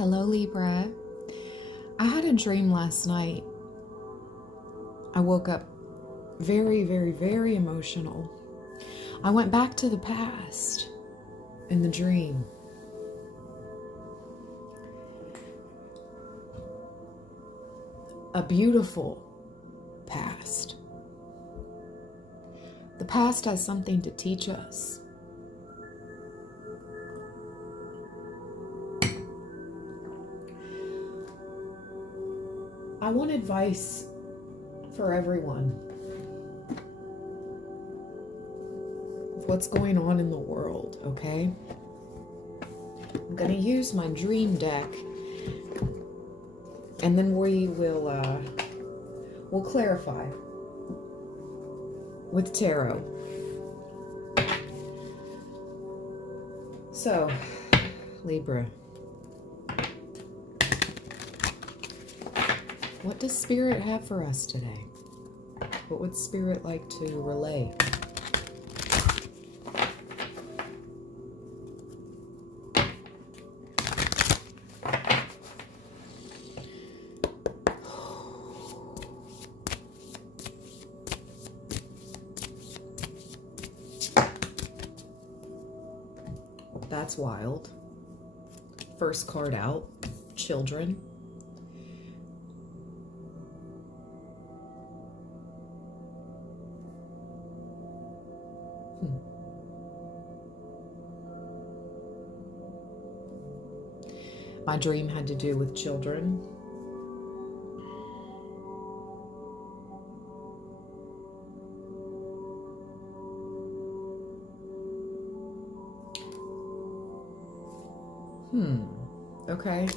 Hello, Libra. I had a dream last night. I woke up very, very, very emotional. I went back to the past in the dream. A beautiful past. The past has something to teach us. I want advice for everyone of what's going on in the world, okay? I'm going to use my dream deck, and then we will we'll clarify with tarot. So, Libra, what does Spirit have for us today? What would Spirit like to relay? That's wild. First card out, children. My dream had to do with children. Okay.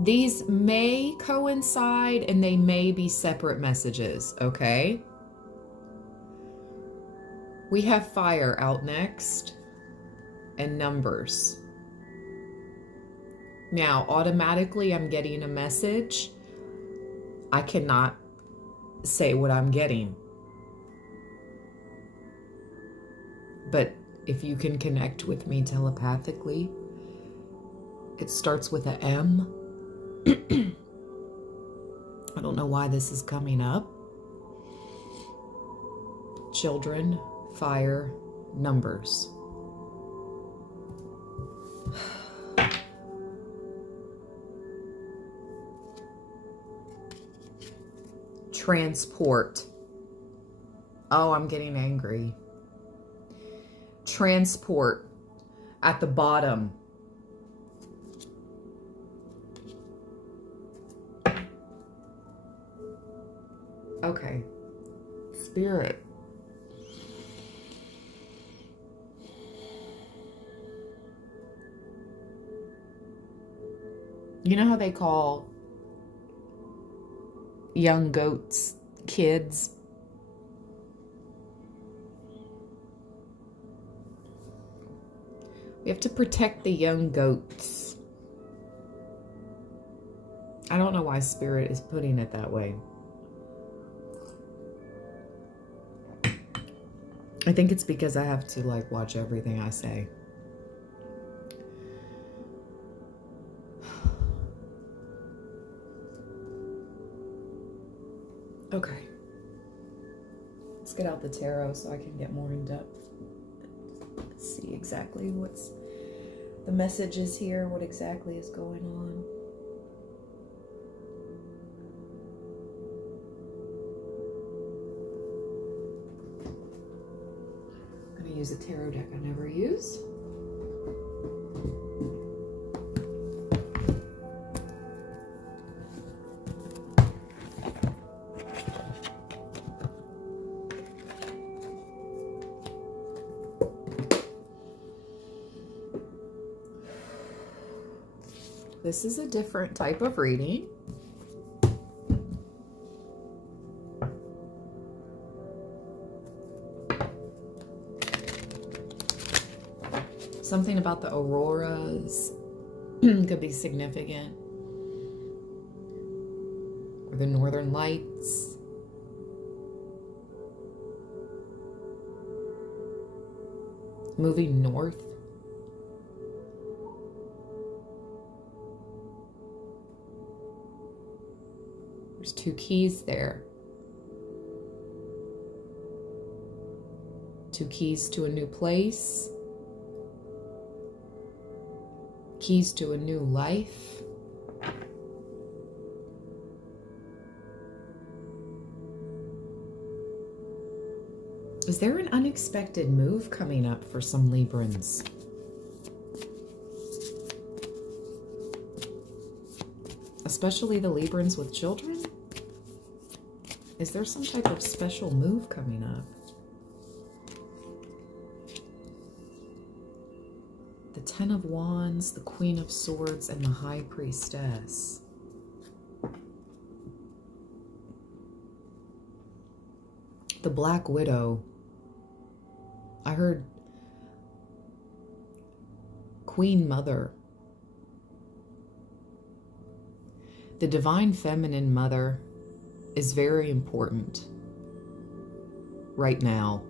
These may coincide and they may be separate messages, okay? We have fire out next and numbers. Now, automatically I'm getting a message. I cannot say what I'm getting. But if you can connect with me telepathically, it starts with a M. I don't know why this is coming up. Children, fire, numbers. Transport. Oh, I'm getting angry. Transport at the bottom. Okay. Spirit. You know how they call young goats kids? We have to protect the young goats. I don't know why Spirit is putting it that way. I think it's because I have to like watch everything I say. Okay. Let's get out the tarot so I can get more in depth. Let's see exactly what's the message is here, what exactly is going on. I'm going to use a tarot deck I never use. This is a different type of reading. Something about the auroras could be significant. Or the northern lights. Moving north. There's 2 keys there. 2 keys to a new place. Keys to a new life. Is there an unexpected move coming up for some Librans? Especially the Librans with children? Is there some type of special move coming up? The 10 of Wands, the Queen of Swords, and the High Priestess. The Black Widow. I heard Queen Mother. The Divine Feminine Mother is very important right now.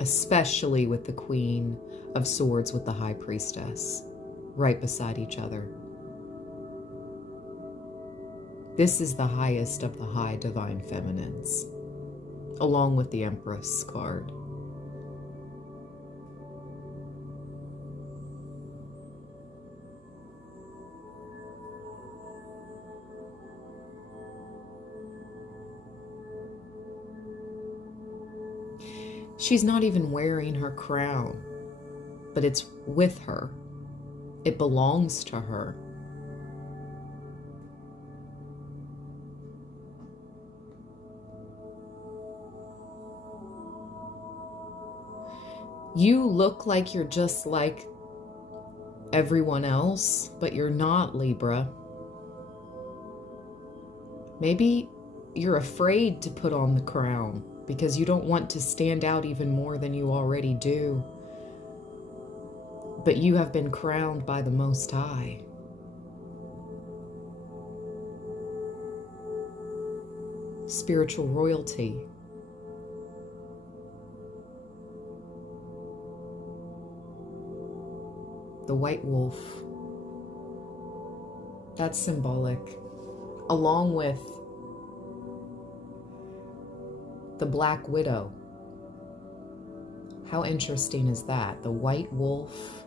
Especially with the Queen of Swords with the High Priestess right beside each other. This is the highest of the high divine feminines, along with the Empress card. She's not even wearing her crown, but it's with her. It belongs to her. You look like you're just like everyone else, but you're not, Libra. Maybe you're afraid to put on the crown because you don't want to stand out even more than you already do. But you have been crowned by the Most High. Spiritual royalty. The white wolf. That's symbolic. Along with the Black Widow. How interesting is that? The white wolf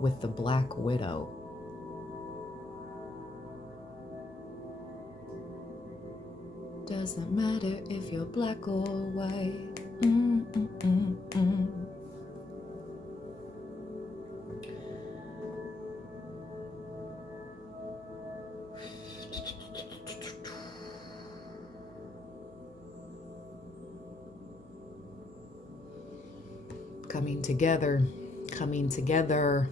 with the Black Widow. Doesn't matter if you're black or white. Coming together, coming together.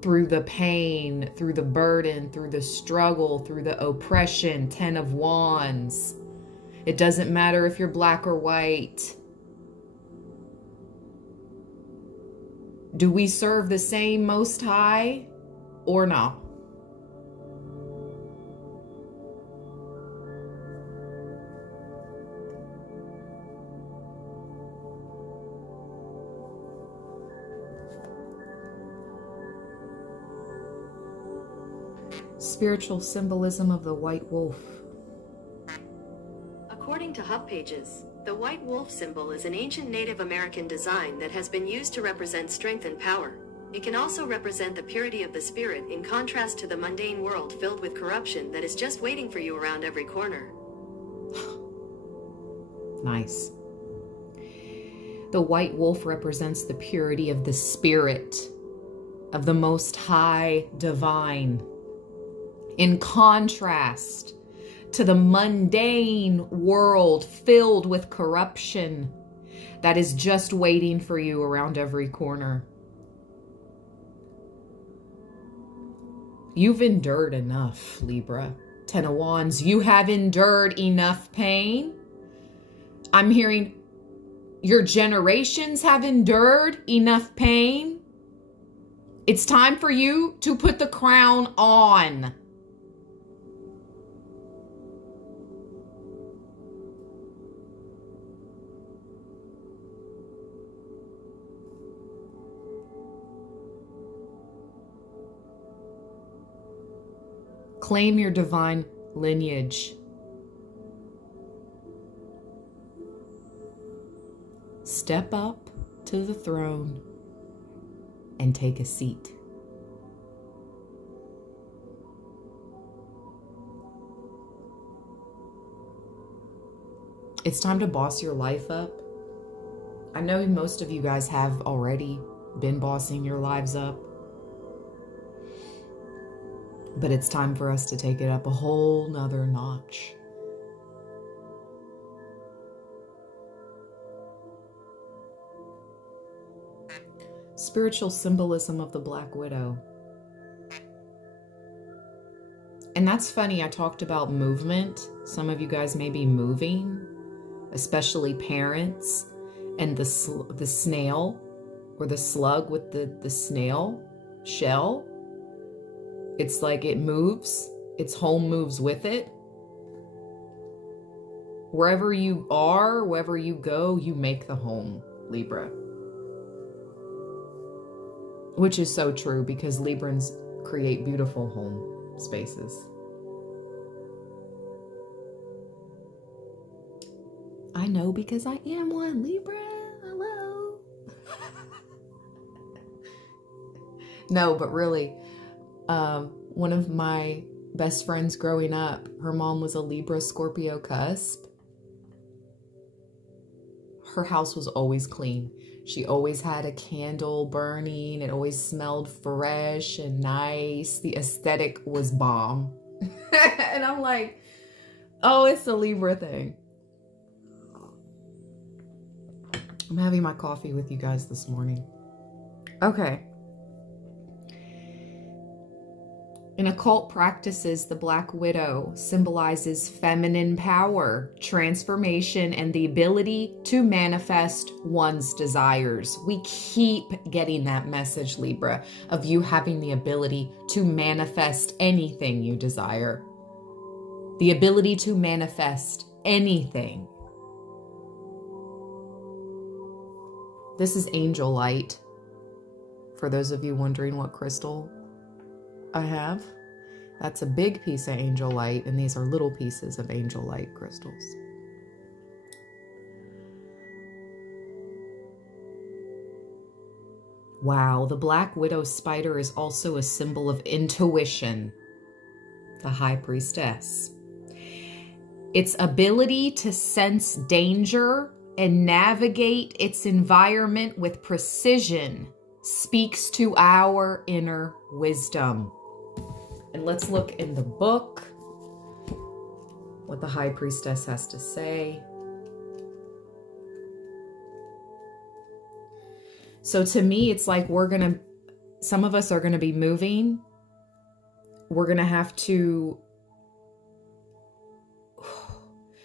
Through the pain, through the burden, through the struggle, through the oppression. 10 of Wands. It doesn't matter if you're black or white. Do we serve the same Most High or no? Spiritual symbolism of the white wolf. According to Hub Pages, the white wolf symbol is an ancient Native American design that has been used to represent strength and power. It can also represent the purity of the spirit, in contrast to the mundane world filled with corruption that is just waiting for you around every corner. Nice. The white wolf represents the purity of the spirit of the Most High Divine, in contrast to the mundane world filled with corruption that is just waiting for you around every corner. You've endured enough, Libra. 10 of Wands, you have endured enough pain. I'm hearing your generations have endured enough pain. It's time for you to put the crown on. Claim your divine lineage. Step up to the throne and take a seat. It's time to boss your life up. I know most of you guys have already been bossing your lives up, but it's time for us to take it up a whole nother notch. Spiritual symbolism of the Black Widow. And that's funny, I talked about movement. Some of you guys may be moving, especially parents, and the snail or the slug with the snail shell. It's like it moves, its home moves with it. Wherever you are, wherever you go, you make the home, Libra. Which is so true because Librans create beautiful home spaces. I know because I am one, Libra. Hello. No, but really, one of my best friends growing up, her mom was a Libra Scorpio cusp. Her house was always clean. She always had a candle burning. It always smelled fresh and nice. The aesthetic was bomb. And I'm like, oh, it's a Libra thing. I'm having my coffee with you guys this morning. Okay. In occult practices, the Black Widow symbolizes feminine power, transformation, and the ability to manifest one's desires. We keep getting that message, Libra, of you having the ability to manifest anything you desire. The ability to manifest anything. This is angel light. For those of you wondering what crystal I have, that's a big piece of angel light, and these are little pieces of angel light crystals. Wow, the Black Widow spider is also a symbol of intuition, the High Priestess. Its ability to sense danger and navigate its environment with precision speaks to our inner wisdom. And let's look in the book what the High Priestess has to say. So to me, it's like some of us are gonna be moving. We're gonna have to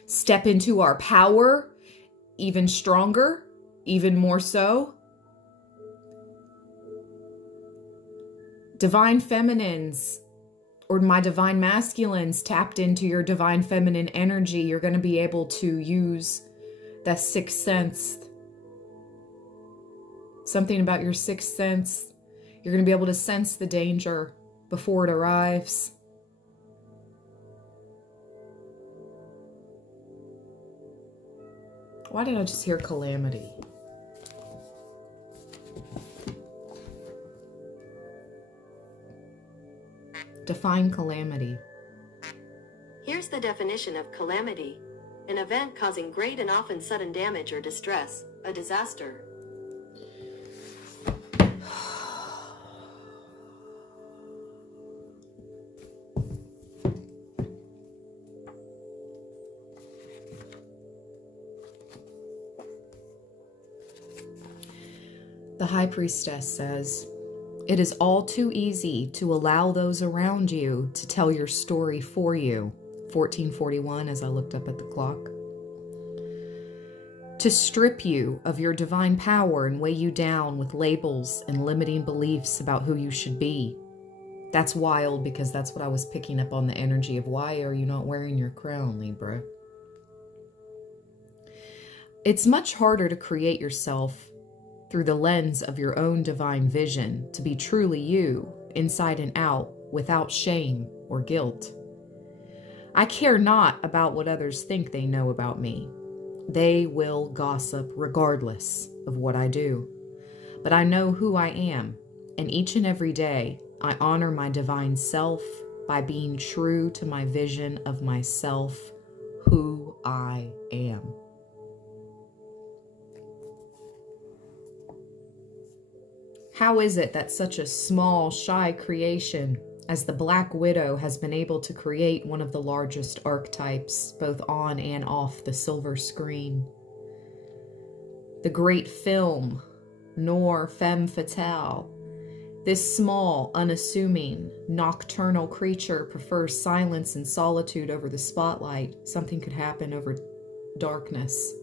step into our power even stronger, even more so. Divine feminines or my divine masculines tapped into your divine feminine energy. You're going to be able to use that sixth sense. Something about your sixth sense. You're going to be able to sense the danger before it arrives. Why did I just hear calamity? Define calamity. Here's the definition of calamity. An event causing great and often sudden damage or distress, a disaster. The High Priestess says, "It is all too easy to allow those around you to tell your story for you." 1441 as I looked up at the clock. To strip you of your divine power and weigh you down with labels and limiting beliefs about who you should be. That's wild because that's what I was picking up on the energy of why are you not wearing your crown, Libra? It's much harder to create yourself through the lens of your own divine vision, to be truly you, inside and out, without shame or guilt. I care not about what others think they know about me. They will gossip regardless of what I do. But I know who I am, and each and every day I honor my divine self by being true to my vision of myself, who I am. How is it that such a small, shy creation as the Black Widow has been able to create one of the largest archetypes, both on and off the silver screen? The great film, Noir Femme Fatale. This small, unassuming, nocturnal creature prefers silence and solitude over the spotlight. Something could happen over darkness.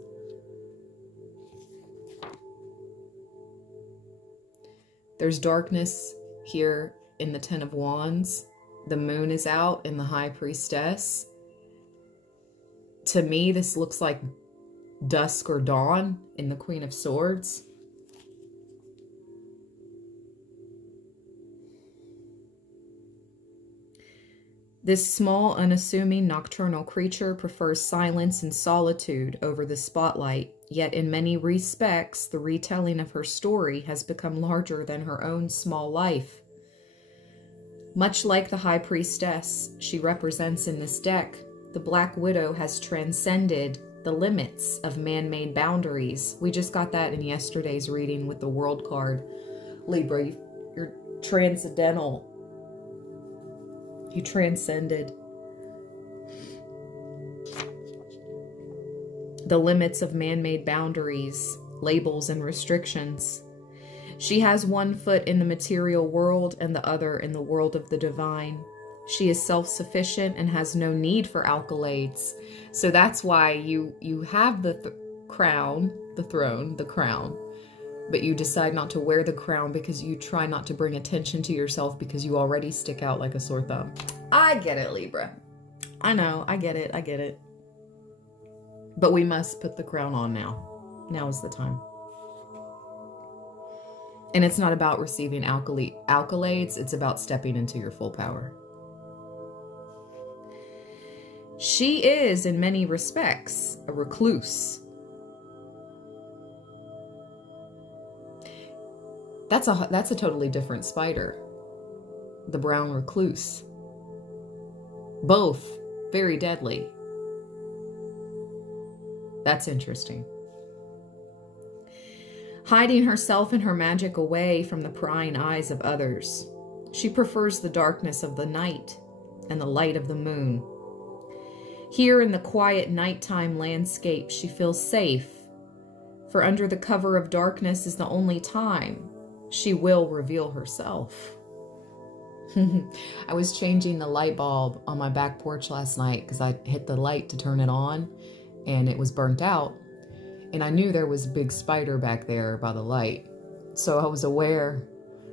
There's darkness here in the Ten of Wands. The moon is out in the High Priestess. To me, this looks like dusk or dawn in the Queen of Swords. This small, unassuming, nocturnal creature prefers silence and solitude over the spotlight, yet in many respects, the retelling of her story has become larger than her own small life. Much like the High Priestess she represents in this deck, the Black Widow has transcended the limits of man-made boundaries. We just got that in yesterday's reading with the World card. Libra, you're transcendental. You transcended the limits of man-made boundaries, labels, and restrictions. She has one foot in the material world and the other in the world of the divine. She is self-sufficient and has no need for accolades. So that's why you have the crown, the throne, the crown, but you decide not to wear the crown because you try not to bring attention to yourself because you already stick out like a sore thumb. I get it, Libra. I know, I get it, I get it. But we must put the crown on now. Now is the time. And it's not about receiving accolades, it's about stepping into your full power. She is, in many respects, a recluse. That's a totally different spider. The brown recluse. Both very deadly. That's interesting. Hiding herself and her magic away from the prying eyes of others, she prefers the darkness of the night and the light of the moon. Here in the quiet nighttime landscape, she feels safe, for under the cover of darkness is the only time she will reveal herself. I was changing the light bulb on my back porch last night because I hit the light to turn it on and it was burnt out. And I knew there was a big spider back there by the light. So I was aware.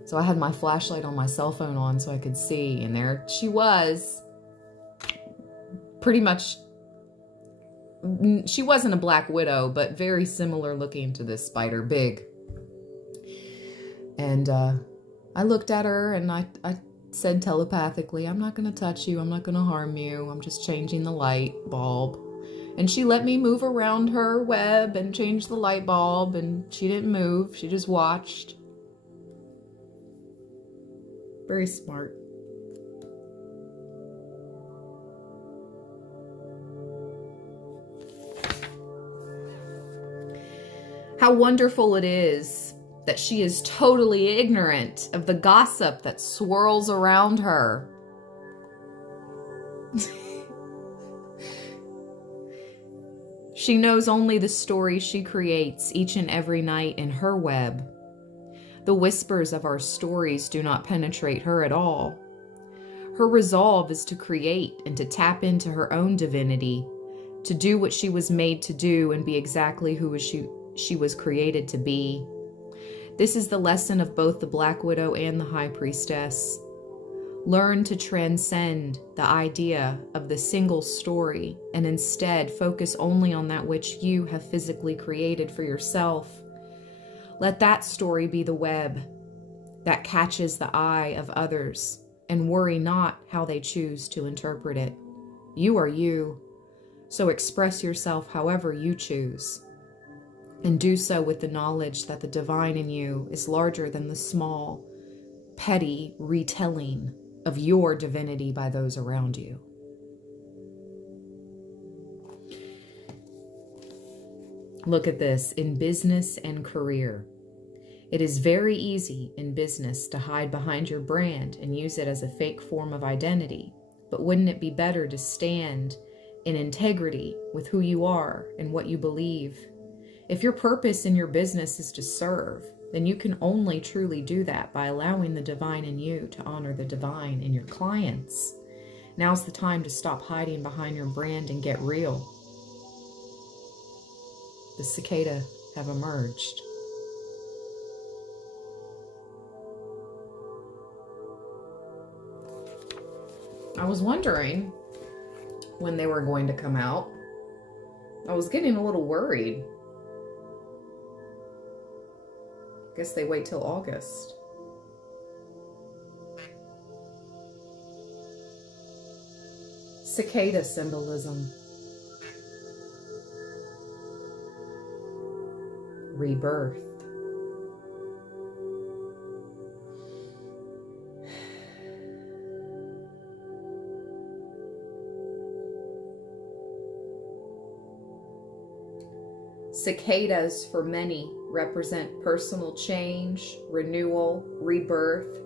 So I had my flashlight on my cell phone on so I could see. And there she was. Pretty much, she wasn't a Black Widow, but very similar looking to this spider, big. And I looked at her and I said telepathically, I'm not going to touch you. I'm not going to harm you. I'm just changing the light bulb. And she let me move around her web and change the light bulb, and she didn't move. She just watched. Very smart. How wonderful it is that she is totally ignorant of the gossip that swirls around her. She knows only the stories she creates each and every night in her web. The whispers of our stories do not penetrate her at all. Her resolve is to create and to tap into her own divinity, to do what she was made to do and be exactly who she was created to be. This is the lesson of both the Black Widow and the High Priestess. Learn to transcend the idea of the single story and instead focus only on that which you have physically created for yourself. Let that story be the web that catches the eye of others, and worry not how they choose to interpret it. You are you. So express yourself however you choose. And do so with the knowledge that the divine in you is larger than the small, petty retelling of your divinity by those around you. Look at this. In business and career, it is very easy in business to hide behind your brand and use it as a fake form of identity. But wouldn't it be better to stand in integrity with who you are and what you believe? If your purpose in your business is to serve, then you can only truly do that by allowing the divine in you to honor the divine in your clients. Now's the time to stop hiding behind your brand and get real. The cicada have emerged. I was wondering when they were going to come out. I was getting a little worried. Guess they wait till August. Cicada symbolism. Rebirth. Cicadas for many represent personal change, renewal, rebirth,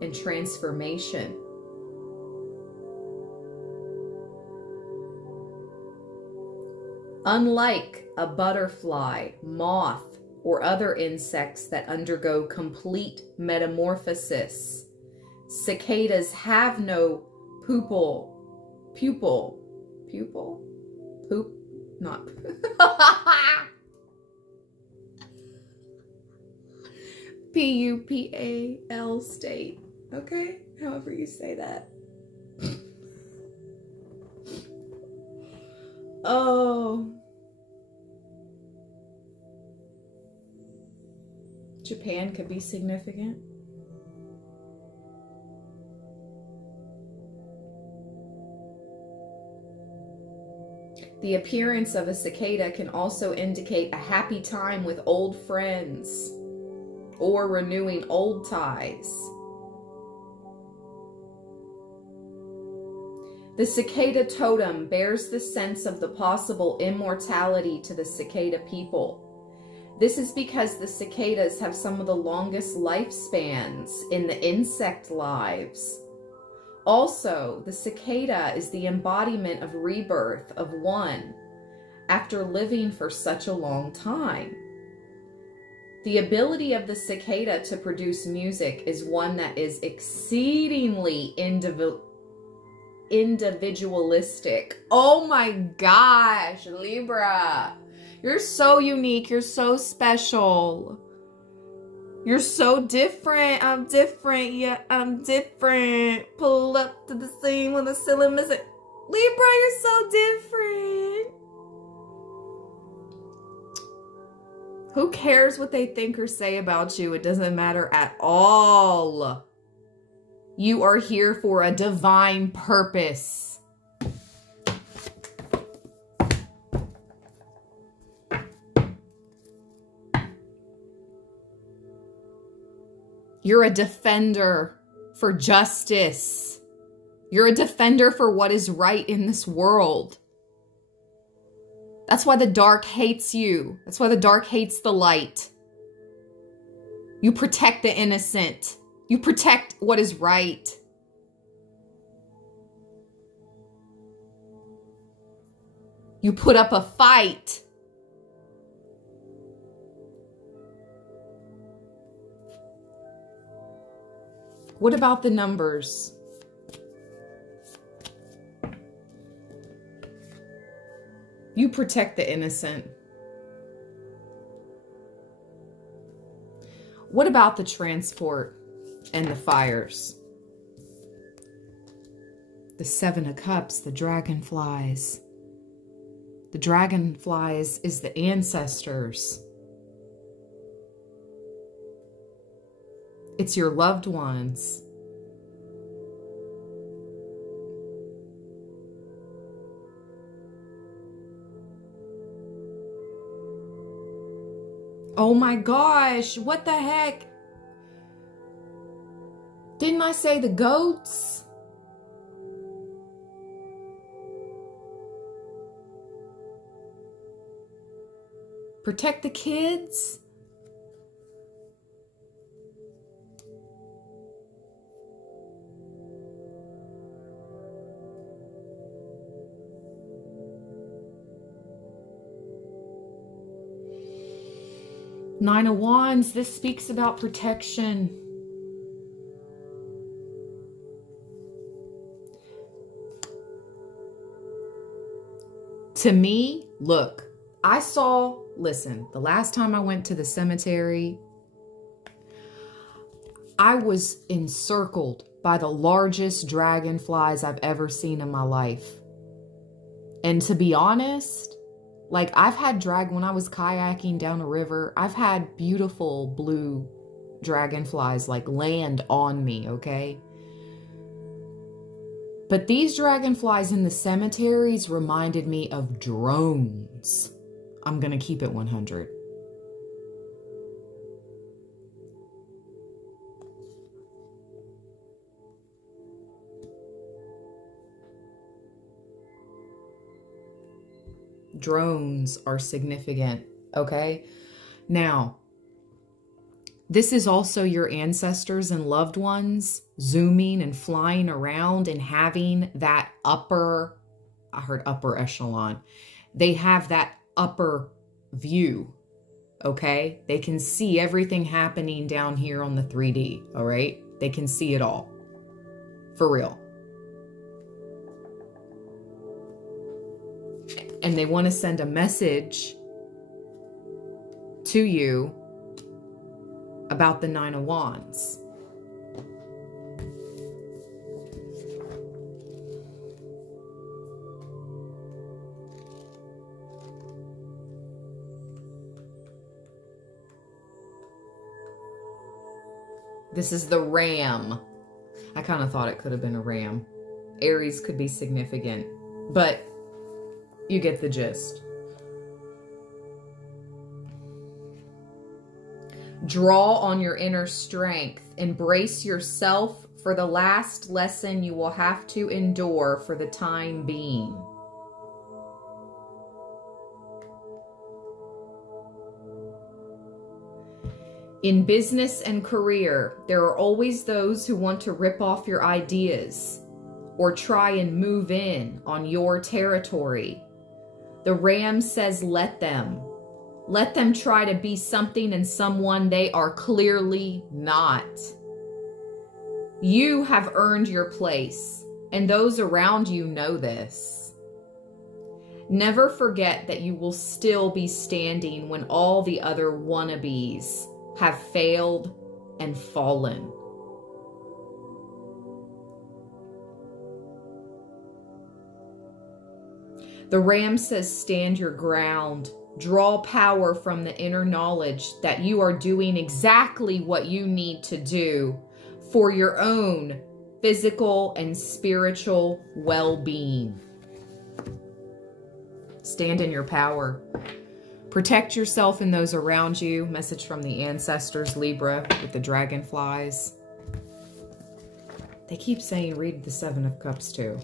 and transformation. Unlike a butterfly, moth, or other insects that undergo complete metamorphosis, cicadas have no pupil, not P-U-P-A-L state. Okay? However you say that. Oh. Japan could be significant. The appearance of a cicada can also indicate a happy time with old friends or renewing old ties. The cicada totem bears the sense of the possible immortality to the cicada people. This is because the cicadas have some of the longest lifespans in the insect lives. Also, the cicada is the embodiment of rebirth of one after living for such a long time. The ability of the cicada to produce music is one that is exceedingly individualistic. Oh my gosh, Libra. You're so unique. You're so special. You're so different. I'm different. Yeah, I'm different. Pull up to the scene with a silly music. Libra, you're so different. Who cares what they think or say about you? It doesn't matter at all. You are here for a divine purpose. You're a defender for justice. You're a defender for what is right in this world. That's why the dark hates you. That's why the dark hates the light. You protect the innocent. You protect what is right. You put up a fight. What about the numbers? You protect the innocent. What about the transport and the fires? The Seven of Cups, the dragonflies. The dragonflies is the ancestors. It's your loved ones. Oh my gosh, what the heck? Didn't I say the goats? Protect the kids? Nine of Wands, this speaks about protection. To me, look, listen, the last time I went to the cemetery, I was encircled by the largest dragonflies I've ever seen in my life. And to be honest, like I've had when I was kayaking down a river, I've had beautiful blue dragonflies like land on me, okay? But these dragonflies in the cemeteries reminded me of drones. I'm going to keep it 100. Drones are significant, okay? Now, this is also your ancestors and loved ones zooming and flying around and having that upper, I heard upper echelon. They have that upper view, okay? They can see everything happening down here on the 3D, all right? They can see it all, for real. And they want to send a message to you about the Nine of Wands. This is the ram. I kind of thought it could have been a ram. Aries could be significant, but you get the gist. Draw on your inner strength. Embrace yourself for the last lesson you will have to endure for the time being. In business and career, there are always those who want to rip off your ideas or try and move in on your territory. The ram says, let them. Let them try to be something and someone they are clearly not. You have earned your place, and those around you know this. Never forget that you will still be standing when all the other wannabes have failed and fallen. The ram says, stand your ground. Draw power from the inner knowledge that you are doing exactly what you need to do for your own physical and spiritual well-being. Stand in your power. Protect yourself and those around you. Message from the ancestors, Libra, with the dragonflies. They keep saying read the Seven of Cups too.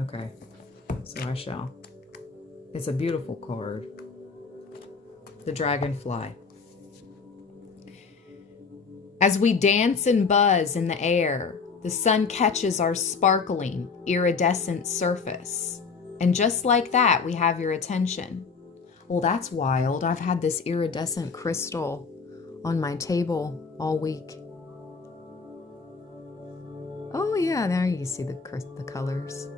Okay, so I shall. It's a beautiful card. The dragonfly. As we dance and buzz in the air, the sun catches our sparkling, iridescent surface. And just like that, we have your attention. Well, that's wild. I've had this iridescent crystal on my table all week. Oh yeah, there you can see the colors.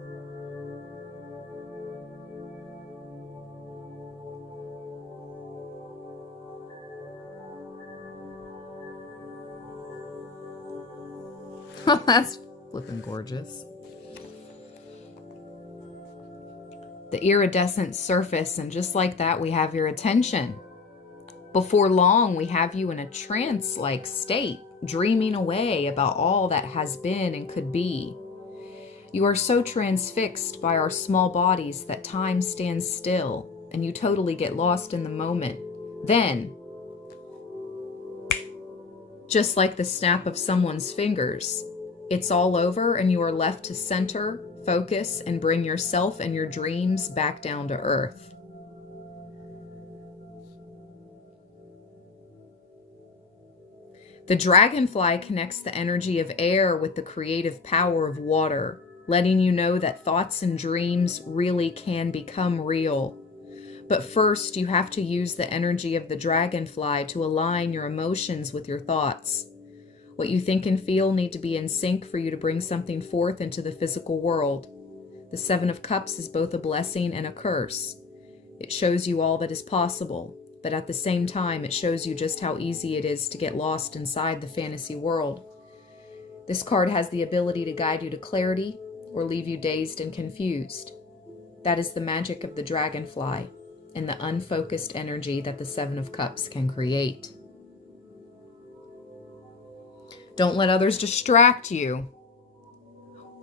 That's flipping gorgeous. The iridescent surface, and just like that, we have your attention. Before long, we have you in a trance-like state, dreaming away about all that has been and could be. You are so transfixed by our small bodies that time stands still, and you totally get lost in the moment. Then, Just like the snap of someone's fingers, it's all over and you are left to center, focus, and bring yourself and your dreams back down to earth. The dragonfly connects the energy of air with the creative power of water, letting you know that thoughts and dreams really can become real. But first, you have to use the energy of the dragonfly to align your emotions with your thoughts. What you think and feel need to be in sync for you to bring something forth into the physical world. The Seven of Cups is both a blessing and a curse. It shows you all that is possible, but at the same time, it shows you just how easy it is to get lost inside the fantasy world. This card has the ability to guide you to clarity or leave you dazed and confused. That is the magic of the dragonfly and the unfocused energy that the Seven of Cups can create. Don't let others distract you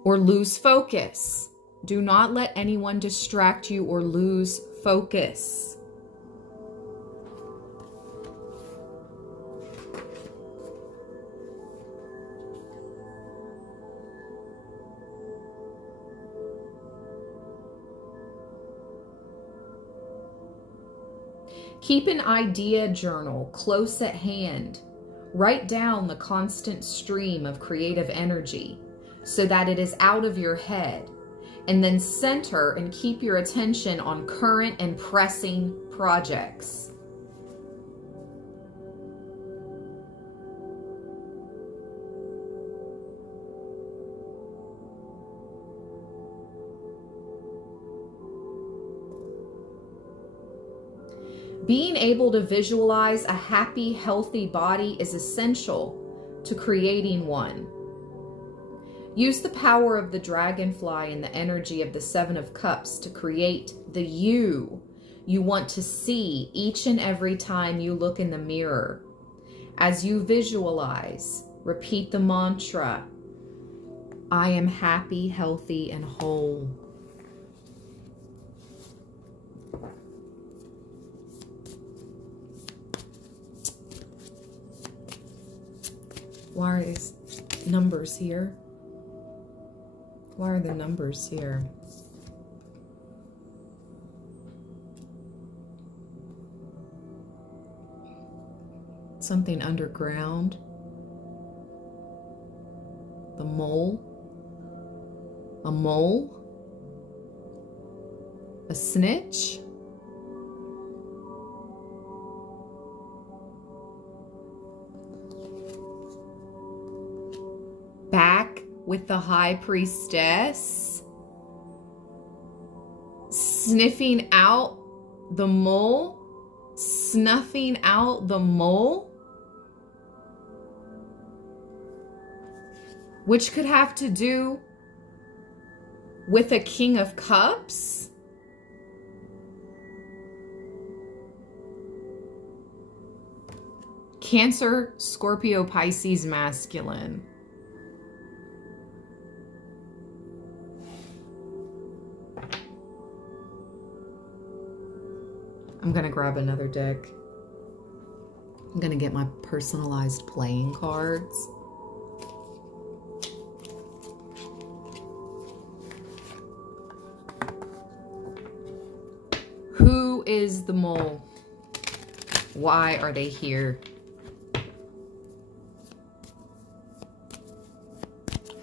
or lose focus. Do not let anyone distract you or lose focus. Keep an idea journal close at hand. Write down the constant stream of creative energy so that it is out of your head, and then center and keep your attention on current and pressing projects. Being able to visualize a happy, healthy body is essential to creating one. Use the power of the dragonfly and the energy of the Seven of Cups to create the you want to see each and every time you look in the mirror. As you visualize, repeat the mantra, I am happy, healthy, and whole. Why are these numbers here? Why are the numbers here? Something underground. The mole. A mole. A snitch. Back with the High Priestess, sniffing out the mole, snuffing out the mole, which could have to do with a King of Cups. Cancer, Scorpio, Pisces, masculine. I'm going to grab another deck. I'm going to get my personalized playing cards. Who is the mole? Why are they here?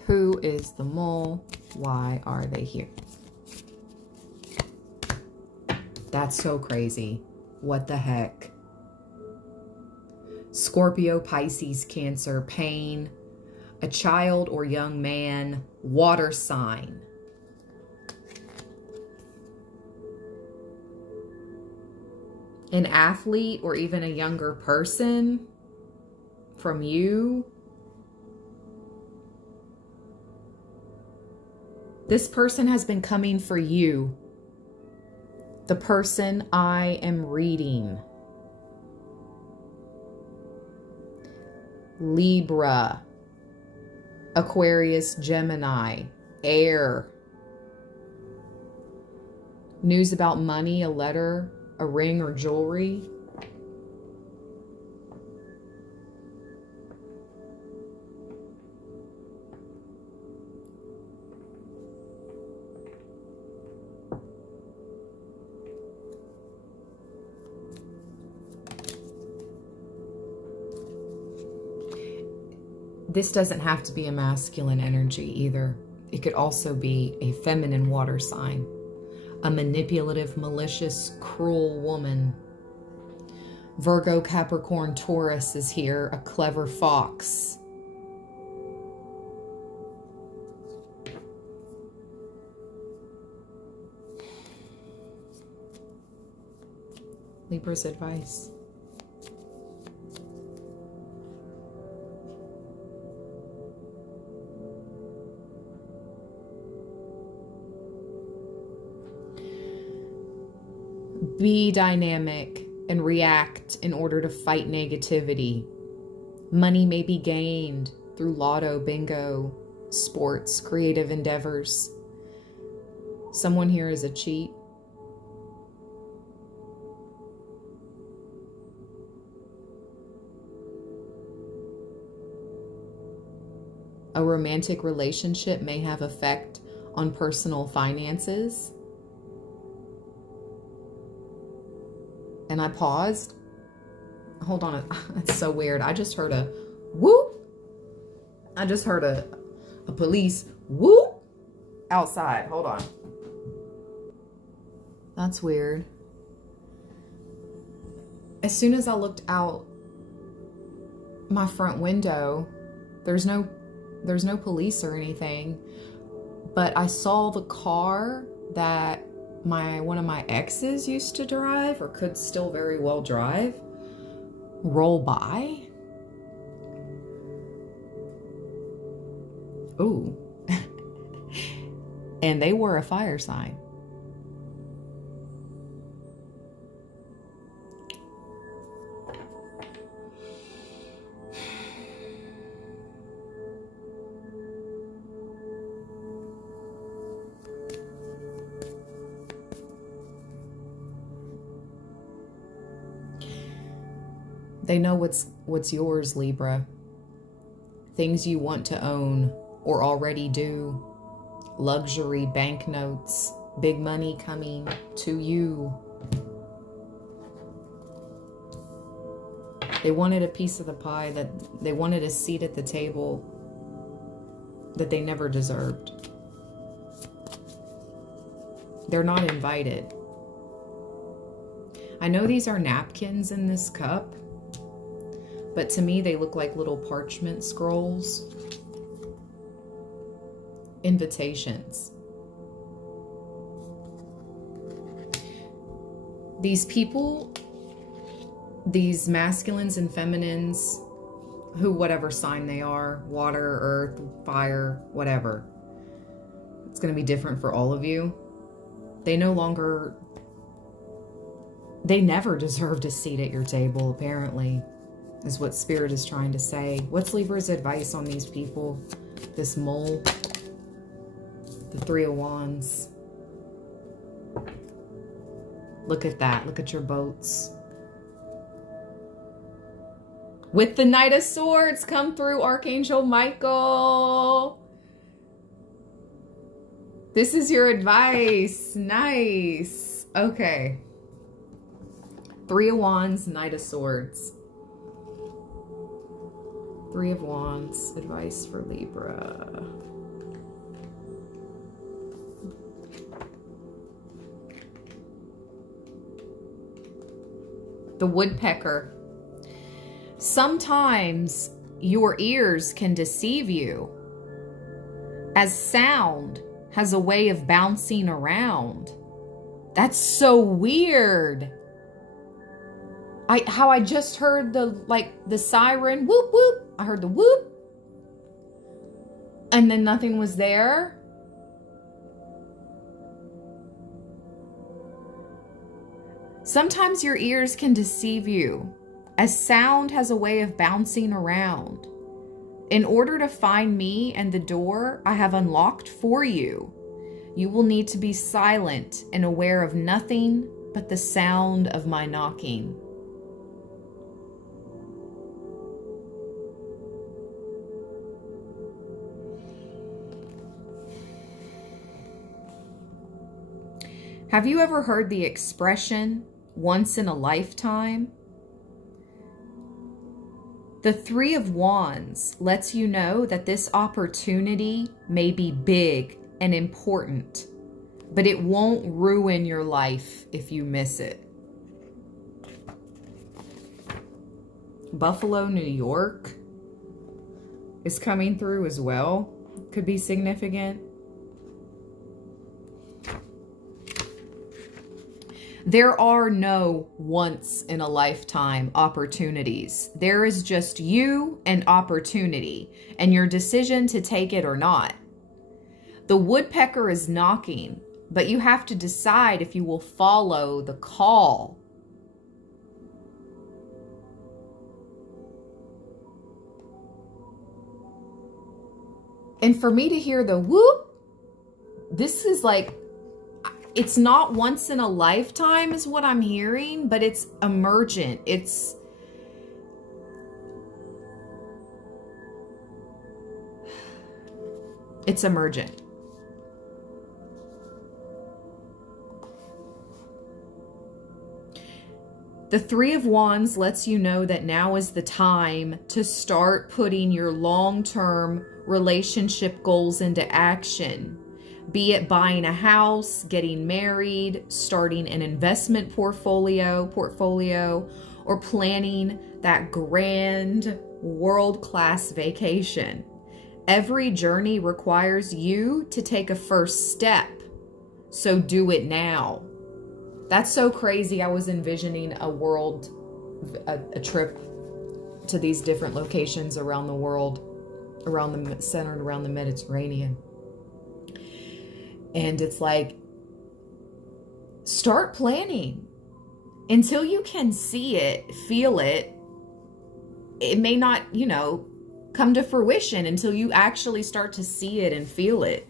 Who is the mole? Why are they here? That's so crazy. What the heck? Scorpio, Pisces, Cancer, pain, a child or young man, water sign. An athlete or even a younger person from you. This person has been coming for you. The person I am reading. Libra, Aquarius, Gemini, air. News about money, a letter, a ring or jewelry. this doesn't have to be a masculine energy either. It could also be a feminine water sign, a manipulative, malicious, cruel woman. Virgo, Capricorn, Taurus is here, a clever fox. Libra's advice. Be dynamic and react in order to fight negativity. Money may be gained through lotto, bingo, sports, creative endeavors. Someone here is a cheat. A romantic relationship may have effect on personal finances. And I paused. Hold on. It's so weird. I just heard a whoop. I just heard a police whoop outside. Hold on. That's weird. As soon as I looked out my front window, there's no police or anything, but I saw the car that one of my exes used to drive, or could still very well drive, roll by. Ooh. And they were a fire sign. They know what's yours, Libra. Things you want to own or already do. Luxury, banknotes, big money coming to you. They wanted a piece of the pie, that they wanted a seat at the table that they never deserved. They're not invited. I know these are napkins in this cup, but to me, they look like little parchment scrolls. Invitations. These people, these masculines and feminines, who whatever sign they are, water, earth, fire, whatever. It's going to be different for all of you. They never deserved a seat at your table, apparently, is what Spirit is trying to say. What's Libra's advice on these people? This mole, the Three of Wands. Look at that. Look at your boats. With the Knight of Swords, come through, Archangel Michael. This is your advice. Nice. Okay. Three of Wands, Knight of Swords. Three of Wands, advice for Libra. The Woodpecker. Sometimes your ears can deceive you, as sound has a way of bouncing around. That's so weird. How I just heard the siren, whoop, whoop. I heard the whoop. And then nothing was there. Sometimes your ears can deceive you, as sound has a way of bouncing around. In order to find me and the door I have unlocked for you, you will need to be silent and aware of nothing but the sound of my knocking. Have you ever heard the expression, once in a lifetime? The Three of Wands lets you know that this opportunity may be big and important, but it won't ruin your life if you miss it. Buffalo, New York is coming through as well. Could be significant. There are no once in a lifetime opportunities. There is just you and opportunity and your decision to take it or not. The woodpecker is knocking, but you have to decide if you will follow the call. And for me to hear the whoop, this is like, it's not once in a lifetime is what I'm hearing, but it's emergent. It's emergent. The Three of Wands lets you know that now is the time to start putting your long-term relationship goals into action. Be it buying a house, getting married, starting an investment portfolio, or planning that grand world-class vacation. Every journey requires you to take a first step, so do it now. That's so crazy. I was envisioning a trip to these different locations around the world, centered around the Mediterranean. And it's like, start planning. Until you can see it, feel it, it may not, come to fruition until you actually start to see it and feel it.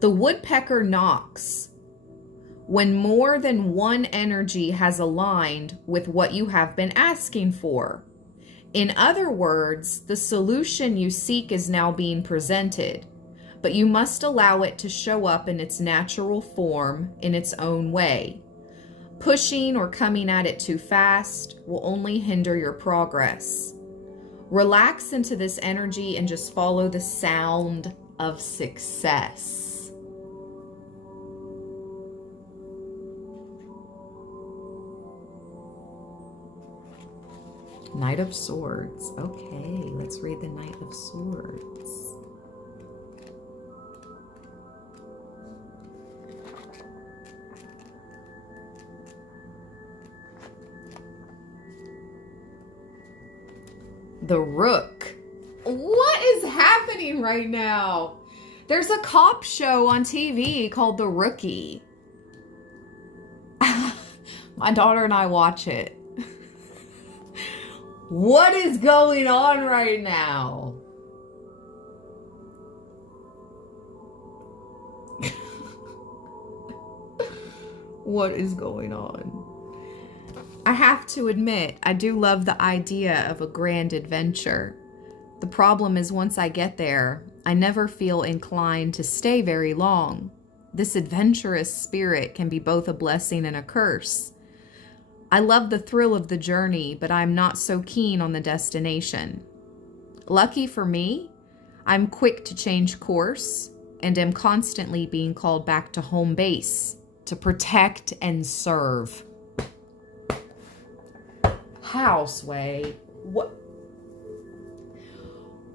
The woodpecker knocks when more than one energy has aligned with what you have been asking for. In other words, the solution you seek is now being presented, but you must allow it to show up in its natural form in its own way. Pushing or coming at it too fast will only hinder your progress. Relax into this energy and just follow the sound of success. Knight of Swords. Okay, let's read the Knight of Swords. The Rook. What is happening right now? There's a cop show on TV called The Rookie. My daughter and I watch it. What is going on right now? What is going on? I have to admit, I do love the idea of a grand adventure. The problem is once I get there, I never feel inclined to stay very long. This adventurous spirit can be both a blessing and a curse. I love the thrill of the journey, but I'm not so keen on the destination. Lucky for me, I'm quick to change course and am constantly being called back to home base to protect and serve. How, Sway? What?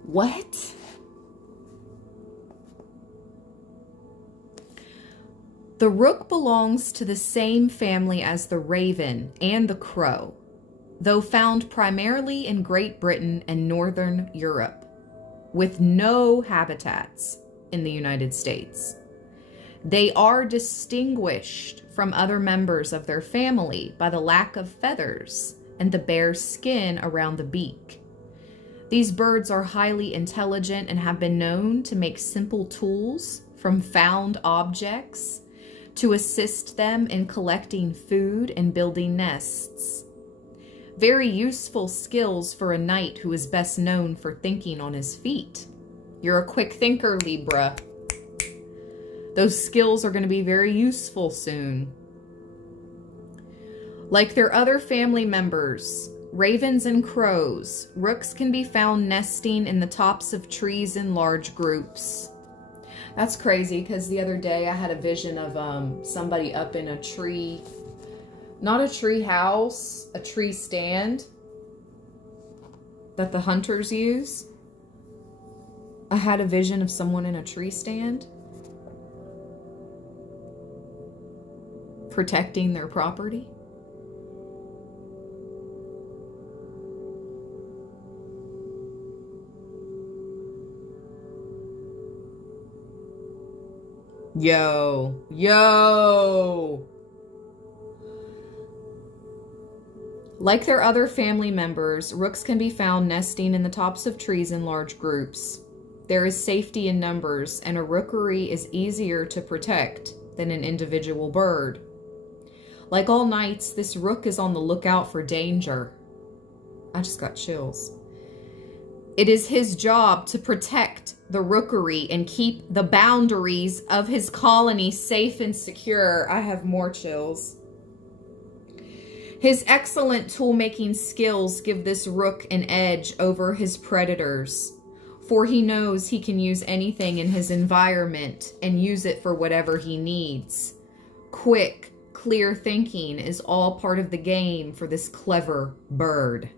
What? The rook belongs to the same family as the raven and the crow, though found primarily in Great Britain and Northern Europe, with no habitats in the United States. They are distinguished from other members of their family by the lack of feathers and the bare skin around the beak. These birds are highly intelligent and have been known to make simple tools from found objects to assist them in collecting food and building nests. Very useful skills for a knight who is best known for thinking on his feet. You're a quick thinker, Libra. Those skills are going to be very useful soon. Like their other family members, ravens and crows, rooks can be found nesting in the tops of trees in large groups. That's crazy, because the other day I had a vision of somebody up in a tree, not a tree house, a tree stand that the hunters use. I had a vision of someone in a tree stand protecting their property. Yo. Like their other family members, rooks can be found nesting in the tops of trees in large groups. There is safety in numbers, and a rookery is easier to protect than an individual bird. Like all nights, this rook is on the lookout for danger. I just got chills. It is his job to protect the rookery and keep the boundaries of his colony safe and secure. I have more chills. His excellent tool-making skills give this rook an edge over his predators, for he knows he can use anything in his environment and use it for whatever he needs. Quick, clear thinking is all part of the game for this clever bird.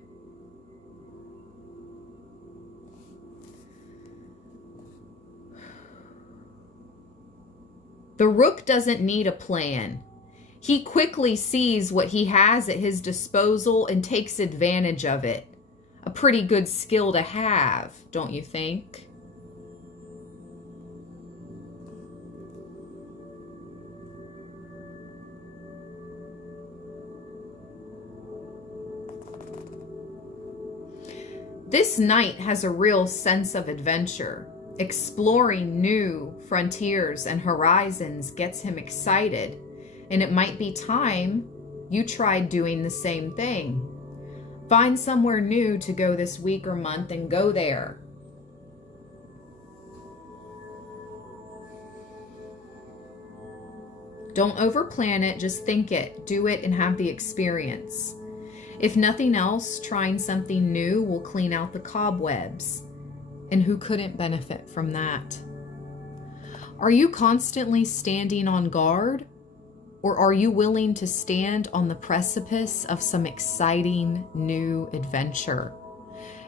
The rook doesn't need a plan. He quickly sees what he has at his disposal and takes advantage of it. A pretty good skill to have, don't you think? This knight has a real sense of adventure. Exploring new frontiers and horizons gets him excited, and it might be time you tried doing the same thing. Find somewhere new to go this week or month and go there. Don't overplan it, just think it, do it, and have the experience. If nothing else, trying something new will clean out the cobwebs. And who couldn't benefit from that? Are you constantly standing on guard? Or are you willing to stand on the precipice of some exciting new adventure?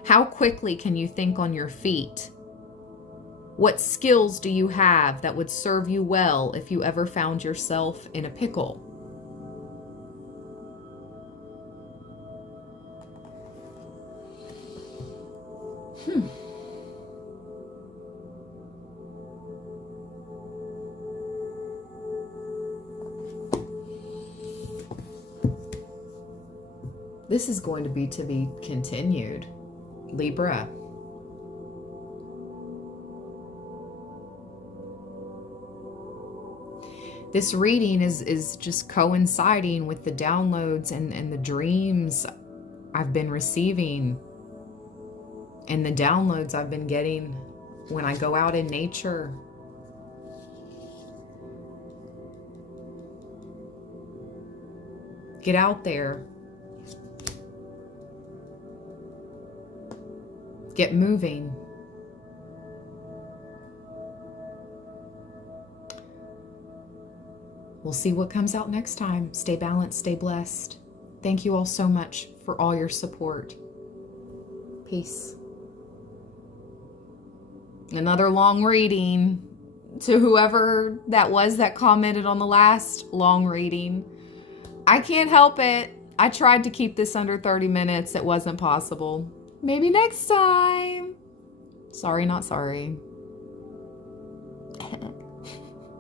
How quickly can you think on your feet? What skills do you have that would serve you well if you ever found yourself in a pickle? This is going to be continued. Libra. This reading is just coinciding with the downloads and the dreams I've been receiving and the downloads I've been getting when I go out in nature. Get out there. Get moving. We'll see what comes out next time. Stay balanced, stay blessed. Thank you all so much for all your support. Peace. Another long reading to whoever that was that commented on the last long reading. I can't help it. I tried to keep this under 30 minutes. It wasn't possible. Maybe next time. Sorry, not sorry.